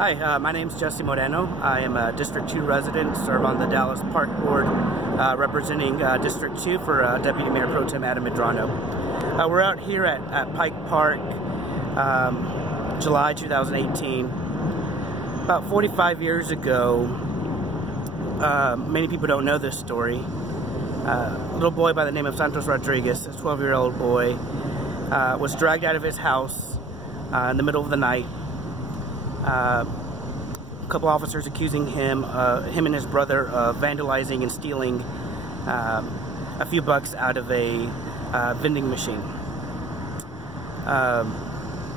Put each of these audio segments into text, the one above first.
Hi, my name is Jesse Moreno. I am a District 2 resident, serve on the Dallas Park Board, representing District 2 for Deputy Mayor Pro Tem Adam Medrano. We're out here at Pike Park, July 2018. About 45 years ago, many people don't know this story. A little boy by the name of Santos Rodriguez, a 12-year-old boy, was dragged out of his house in the middle of the night. A couple officers accusing him and his brother of vandalizing and stealing a few bucks out of a vending machine.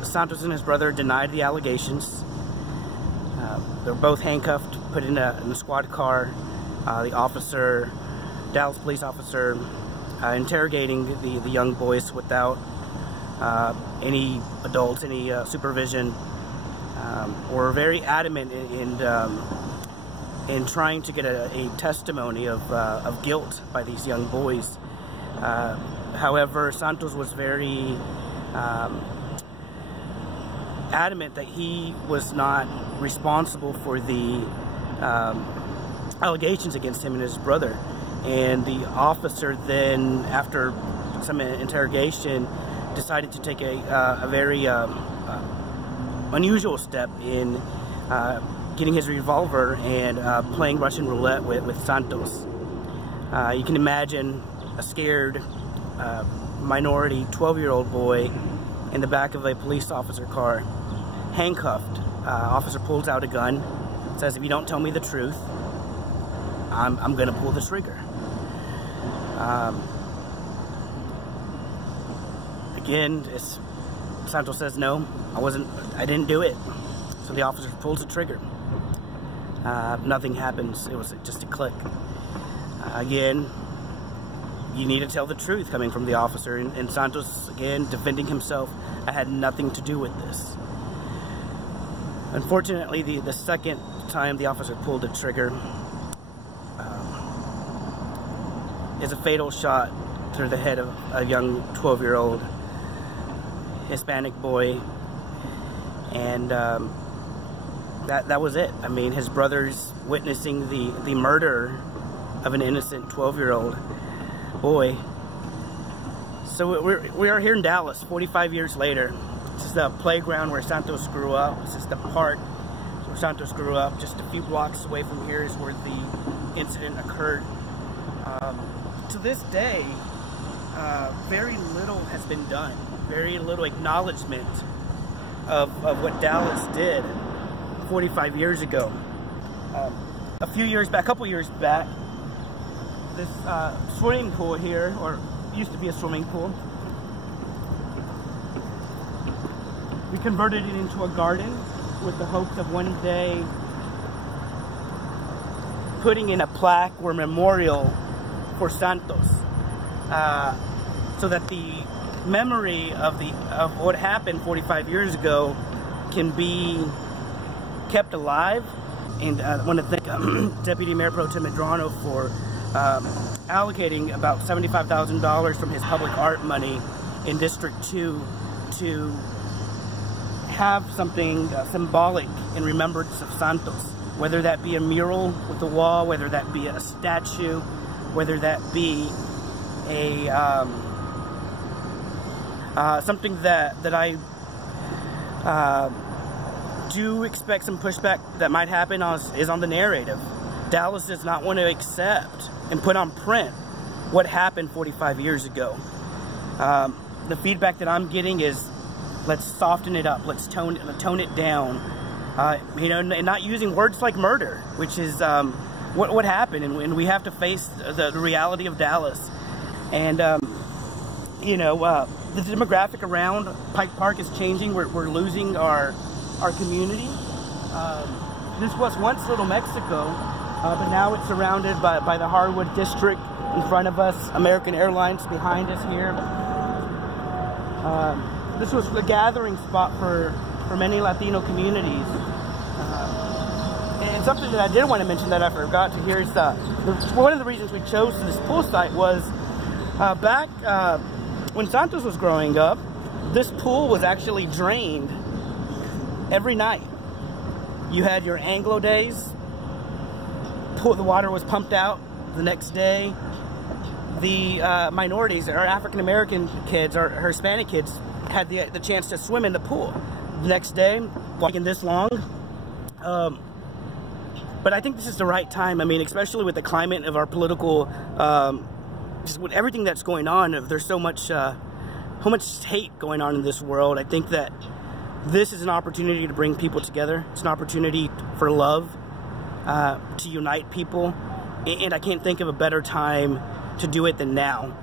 Santos and his brother denied the allegations. They were both handcuffed, put in a squad car. The Dallas police officer, interrogating the young boys without any adults, any supervision. Were very adamant in trying to get a testimony of guilt by these young boys. However, Santos was very adamant that he was not responsible for the allegations against him and his brother. And the officer then, after some interrogation, decided to take a very unusual step in getting his revolver and playing Russian roulette with Santos. You can imagine a scared minority 12-year-old boy in the back of a police officer car, handcuffed. Officer pulls out a gun, says, "If you don't tell me the truth, I'm gonna pull the trigger." Again, Santos says, "No, I didn't do it." So the officer pulls the trigger. Nothing happens. It was just a click. Again, you need to tell the truth coming from the officer. And Santos, again, defending himself, "I had nothing to do with this." Unfortunately, the second time the officer pulled the trigger is a fatal shot through the head of a young 12-year-old Hispanic boy. And that was it. I mean, his brother's witnessing the murder of an innocent 12-year-old boy. So we are here in Dallas 45 years later. This is the playground where Santos grew up. This is the park where Santos grew up. Just a few blocks away from here is where the incident occurred. To this day, very little has been done. Very little acknowledgement of what Dallas did 45 years ago. A couple years back, this swimming pool here, or used to be a swimming pool, we converted it into a garden with the hopes of one day putting in a plaque or memorial for Santos, so that the memory of what happened 45 years ago can be kept alive. And I want to thank Deputy Mayor Pro Tem Medrano for allocating about $75,000 from his public art money in District 2 to have something symbolic in remembrance of Santos, whether that be a mural with a wall, whether that be a statue, whether that be a something that I do expect some pushback that might happen is on the narrative. Dallas does not want to accept and put on print what happened 45 years ago. The feedback that I'm getting is, let's soften it up, let's tone it down, and not using words like murder, which is what happened, and we have to face the reality of Dallas. And the demographic around Pike Park is changing. We're losing our community. This was once Little Mexico, but now it's surrounded by the Harwood District in front of us, American Airlines behind us here. This was a gathering spot for many Latino communities. And something that I did want to mention that I forgot to hear is one of the reasons we chose this pool site was back when Santos was growing up, this pool was actually drained every night. You had your Anglo days. The water was pumped out the next day. The minorities, our African American kids, our Hispanic kids, had the chance to swim in the pool. The next day, walking this long. But I think this is the right time. I mean, especially with the climate of our political, just with everything that's going on. There's so much hate going on in this world. I think that this is an opportunity to bring people together. It's an opportunity for love, to unite people. And I can't think of a better time to do it than now.